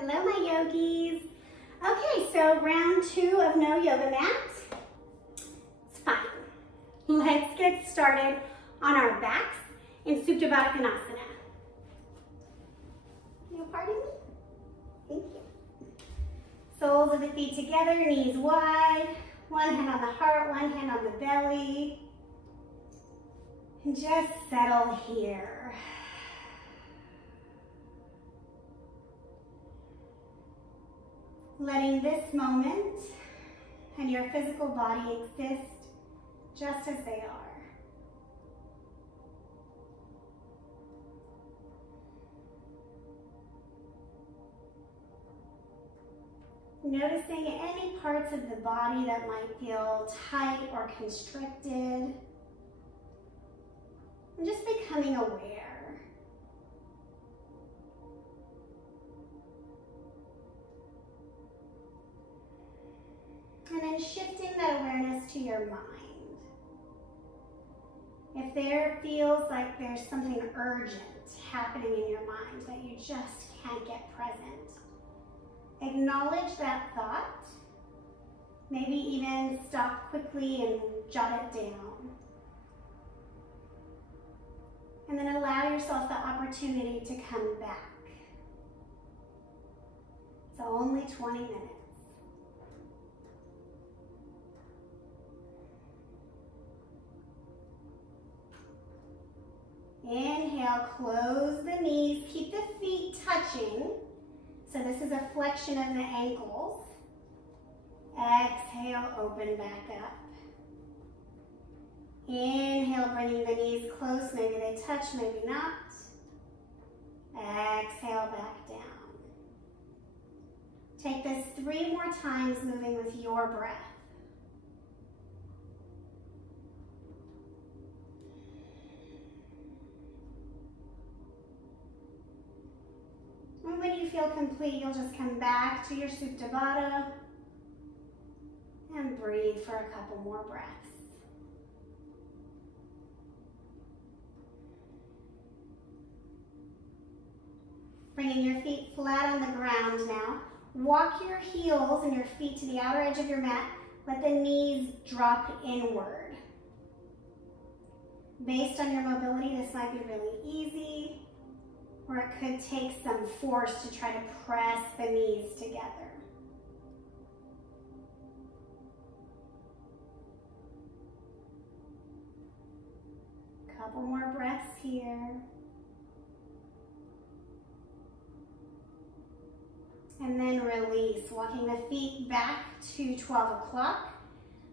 Hello, my yogis. Okay, so round 2 of no yoga mat. It's fine. Let's get started on our backs in Supta Baddha Konasana. You pardon me? Thank you. Soles of the feet together, knees wide. One hand on the heart, one hand on the belly. And just settle here. Letting this moment and your physical body exist just as they are. Noticing any parts of the body that might feel tight or constricted. And just becoming aware. And then shifting that awareness to your mind. If there feels like there's something urgent happening in your mind that you just can't get present, acknowledge that thought. Maybe even stop quickly and jot it down. And then allow yourself the opportunity to come back. It's only 20 minutes. Inhale, close the knees, keep the feet touching. So this is a flexion of the ankles. Exhale, open back up. Inhale, bringing the knees close, maybe they touch, maybe not. Exhale, back down. Take this 3 more times, moving with your breath. And when you feel complete, you'll just come back to your Supta Baddha and breathe for a couple more breaths. Bringing your feet flat on the ground now. Walk your heels and your feet to the outer edge of your mat. Let the knees drop inward. Based on your mobility, this might be really easy. Or it could take some force to try to press the knees together. Couple more breaths here. And then release, walking the feet back to 12 o'clock.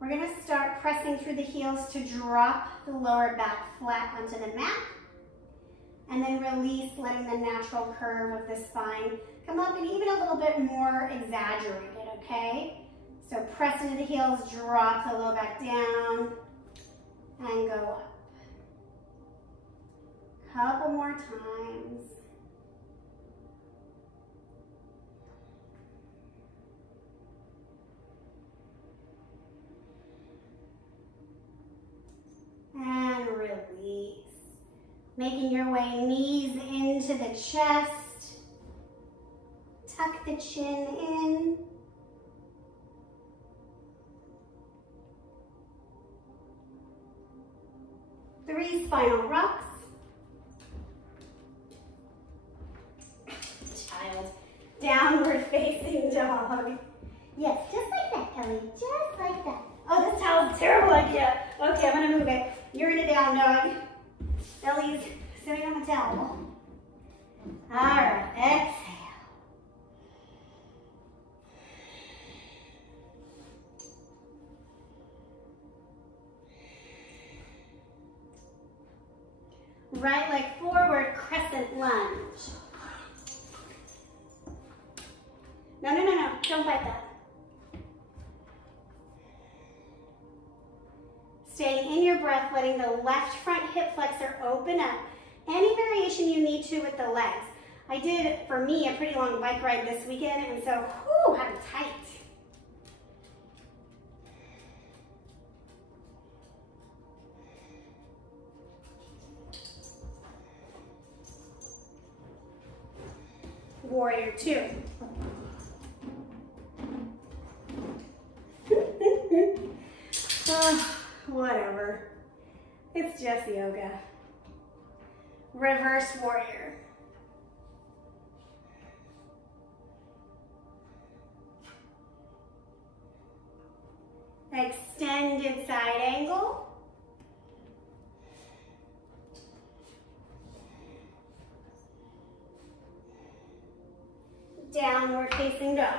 We're gonna start pressing through the heels to drop the lower back flat onto the mat. And then release, letting the natural curve of the spine come up and even a little bit more exaggerated, okay? So press into the heels, drop the low back down, and go up. Couple more times. And release. Making your way knees into the chest. Tuck the chin in. Three spinal rocks. Child. Downward facing dog. Yes, just like that, Ellie. Just like that. Oh, this towel's a terrible idea. Okay, I'm gonna move it. You're in a down dog. Ellie's sitting on the towel. All right, exhale. Right leg forward, crescent lunge. No, don't fight that. Staying in your breath, letting the left front hip flexor open up. Any variation you need to with the legs. I did, for me, a pretty long bike ride this weekend, and so, whew, had it tight. Warrior 2. Oh, whatever. It's just yoga. Reverse warrior. Extended side angle. Downward facing dog.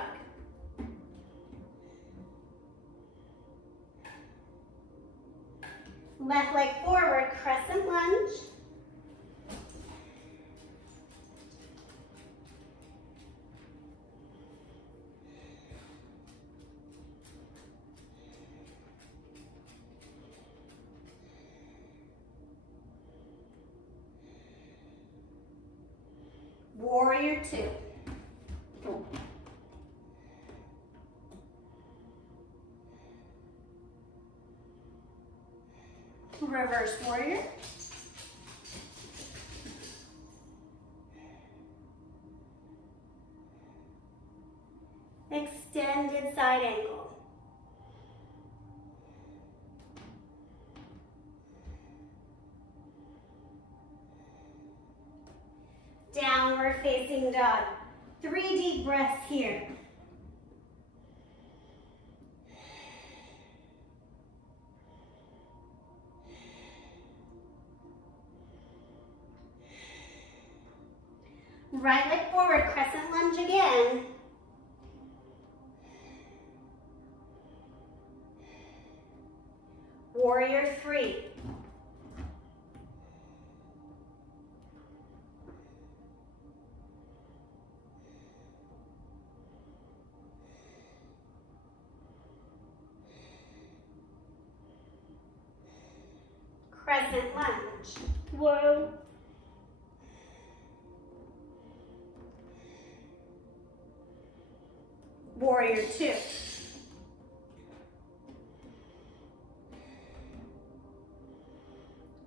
Left leg forward, crescent lunge. Warrior 2. Reverse warrior. Extended side angle. Downward facing dog. 3 deep breaths here. Right leg forward, crescent lunge again. Warrior 3. Crescent lunge. Whoa. Warrior 2.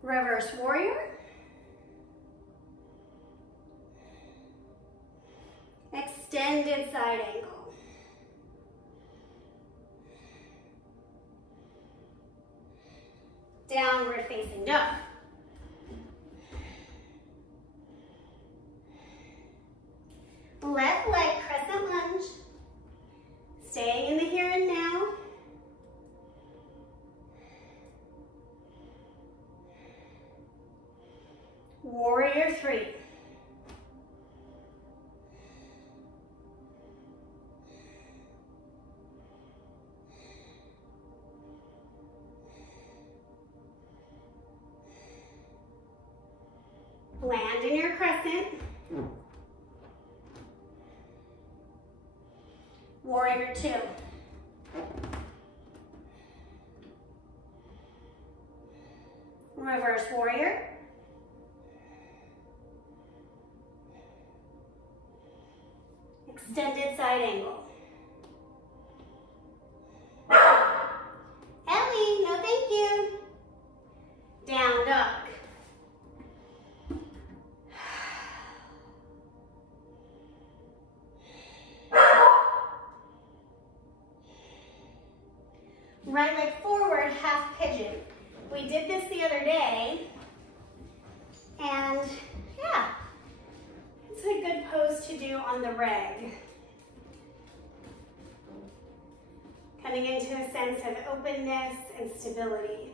Reverse warrior. Extended side angle. Downward facing dog. Left leg crescent lunge. Staying in the here and now. Warrior 3. Land in your crescent. Warrior 2. Reverse warrior. Extended side angle. Ellie, no thank you. Down dog. Right leg forward, half pigeon. We did this the other day, and yeah, it's a good pose to do on the reg. Coming into a sense of openness and stability.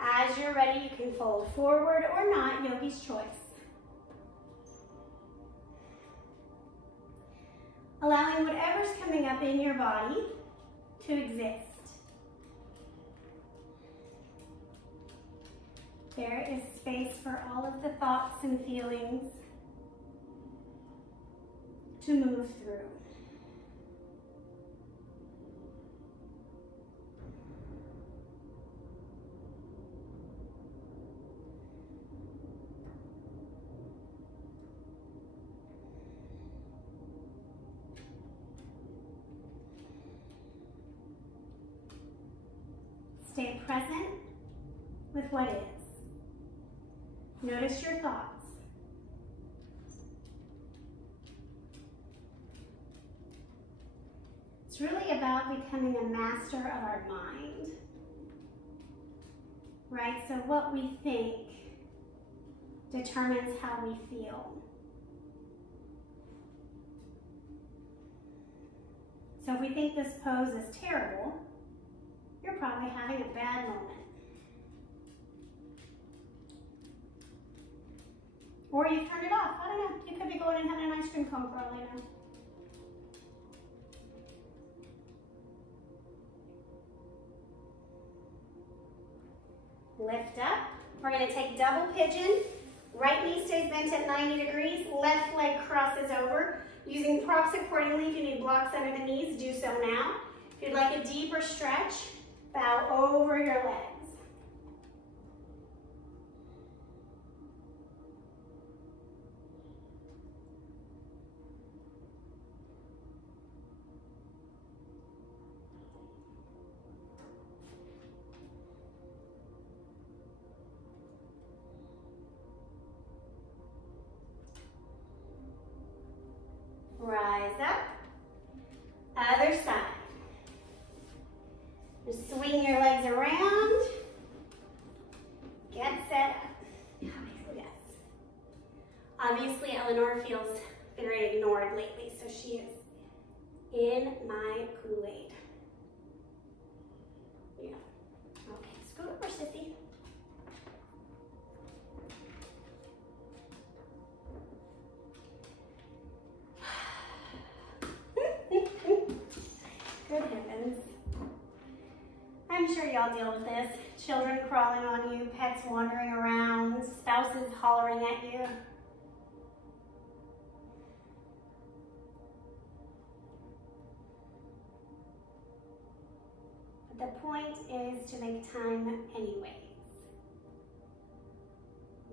As you're ready, you can fold forward or not, yogi's choice. Allowing whatever's coming up in your body to exist. There is space for all of the thoughts and feelings to move through. Stay present with what is. Notice your thoughts. It's really about becoming a master of our mind, right? So what we think determines how we feel. So if we think this pose is terrible, you're probably having a bad moment. Or you've turned it off. I don't know. You could be going and having an ice cream cone for all you know. Lift up. We're going to take double pigeon. Right knee stays bent at 90 degrees. Left leg crosses over. Using props accordingly. If you need blocks under the knees, do so now. If you'd like a deeper stretch, bow over your legs. Rise up. Other side. Just swing your legs around. Get set up. Yes. Obviously, Eleanor feels very ignored lately, so she is in my Kool-Aid. Yeah. Okay, scoot over, sissy. Good heavens. I'm sure y'all deal with this. Children crawling on you, pets wandering around, spouses hollering at you. But the point is to make time anyways.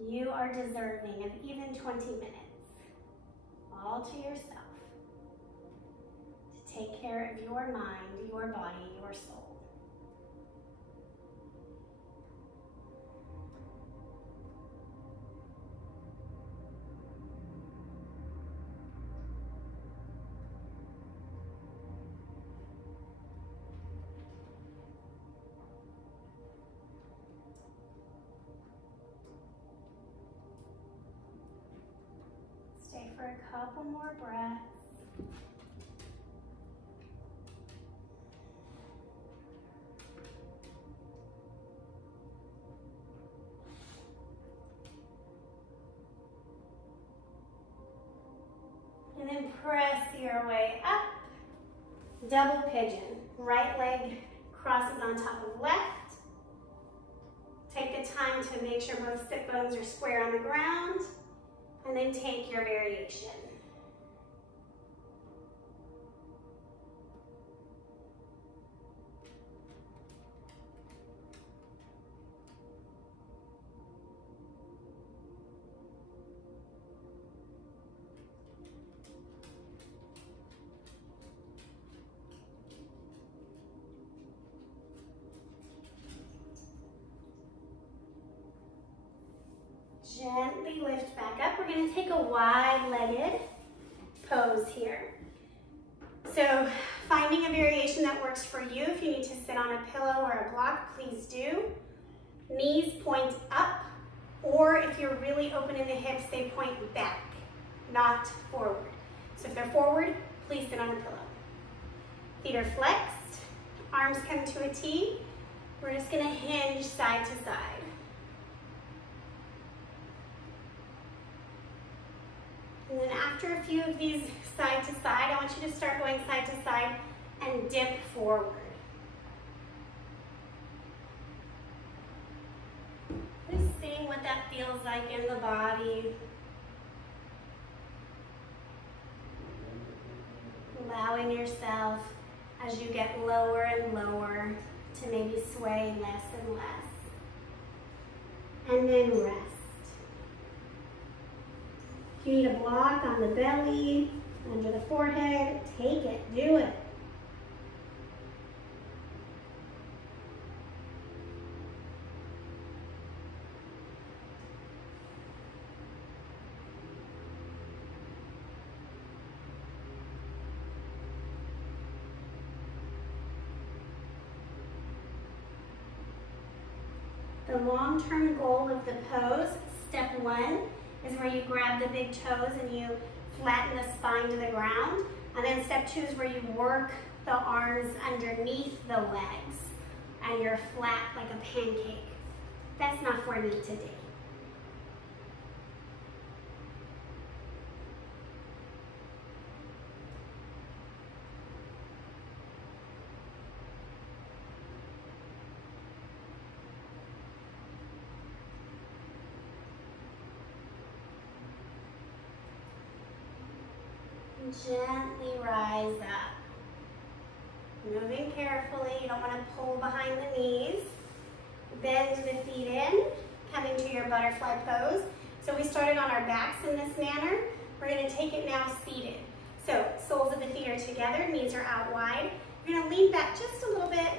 You are deserving of even 20 minutes, all to yourself. Take care of your mind, your body, your soul. Stay for a couple more breaths. And then press your way up. Double pigeon. Right leg crosses on top of left. Take the time to make sure both sit bones are square on the ground. And then take your variation. Gently lift back up. We're going to take a wide-legged pose here. So finding a variation that works for you. If you need to sit on a pillow or a block, please do. Knees point up, or if you're really open in the hips, they point back, not forward. So if they're forward, please sit on a pillow. Feet are flexed, arms come to a T. We're just going to hinge side to side. And then after a few of these side to side, I want you to start going side to side and dip forward. Just seeing what that feels like in the body. Allowing yourself, as you get lower and lower, to maybe sway less and less. And then rest. If you need a block on the belly, under the forehead, take it, do it. The long-term goal of the pose, step 1, is where you grab the big toes and you flatten the spine to the ground. And then step 2 is where you work the arms underneath the legs and you're flat like a pancake. That's not for me today. Gently rise up. Moving carefully, you don't want to pull behind the knees. Bend the feet in, coming to your butterfly pose. So we started on our backs in this manner. We're going to take it now seated. So soles of the feet are together, knees are out wide. You're going to lean back just a little bit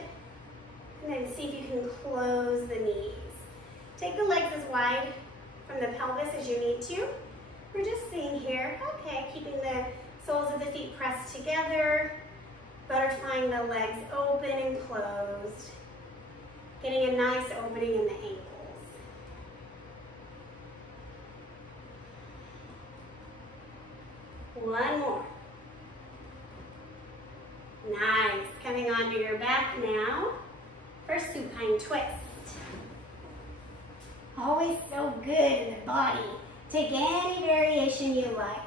and then see if you can close the knees. Take the legs as wide from the pelvis as you need to. We're just seeing here, okay, keeping the soles of the feet pressed together, butterflying the legs open and closed, getting a nice opening in the ankles. One more. Nice. Coming onto your back now for supine twist. Always so good in the body. Take any variation you like.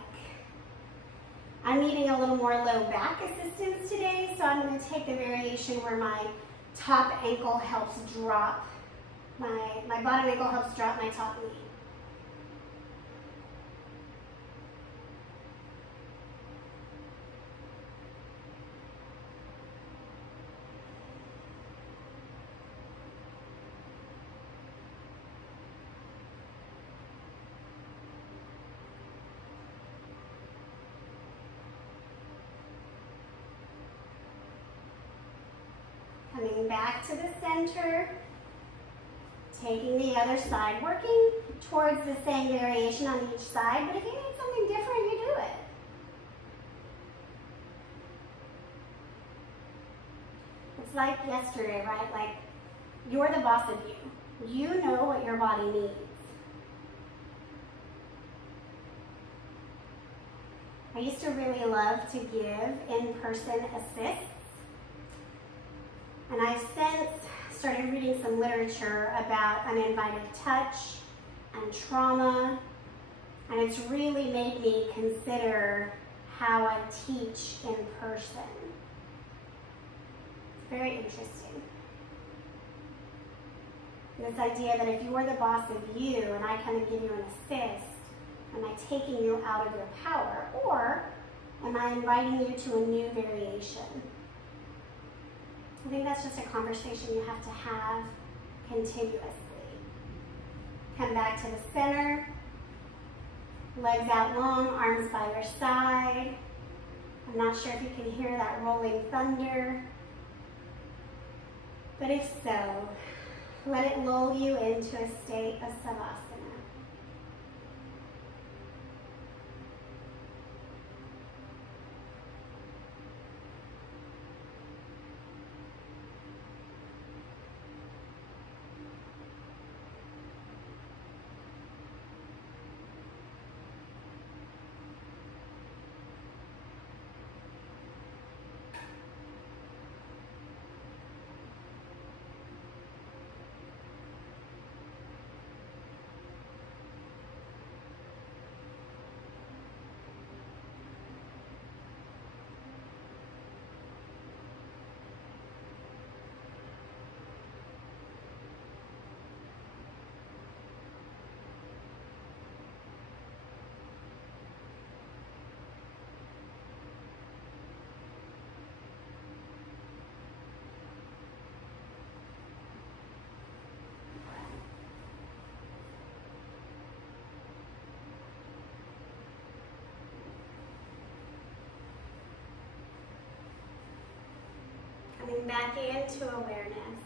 I'm needing a little more low back assistance today, so I'm going to take the variation where my top ankle helps drop, my bottom ankle helps drop my top knee. Coming back to the center, taking the other side, working towards the same variation on each side, but if you need something different, you do it. It's like yesterday, right? Like, you're the boss of you. You know what your body needs. I used to really love to give in-person assists. And I've since started reading some literature about uninvited touch and trauma, and it's really made me consider how I teach in person. It's very interesting. This idea that if you're the boss of you and I come and give you an assist, am I taking you out of your power, or am I inviting you to a new variation? I think that's just a conversation you have to have continuously. Come back to the center, legs out long, arms by your side. I'm not sure if you can hear that rolling thunder, but if so, let it lull you into a state of savasana. Coming back into awareness.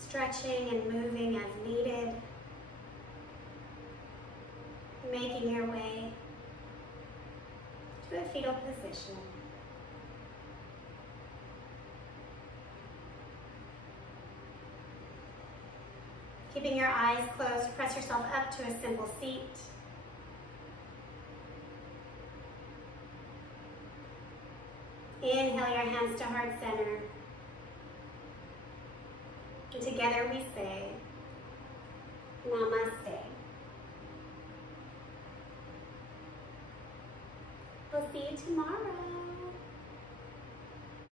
Stretching and moving as needed. Making your way to a fetal position. Keeping your eyes closed, press yourself up to a simple seat. Inhale your hands to heart center. And together we say, Namaste. We'll see you tomorrow.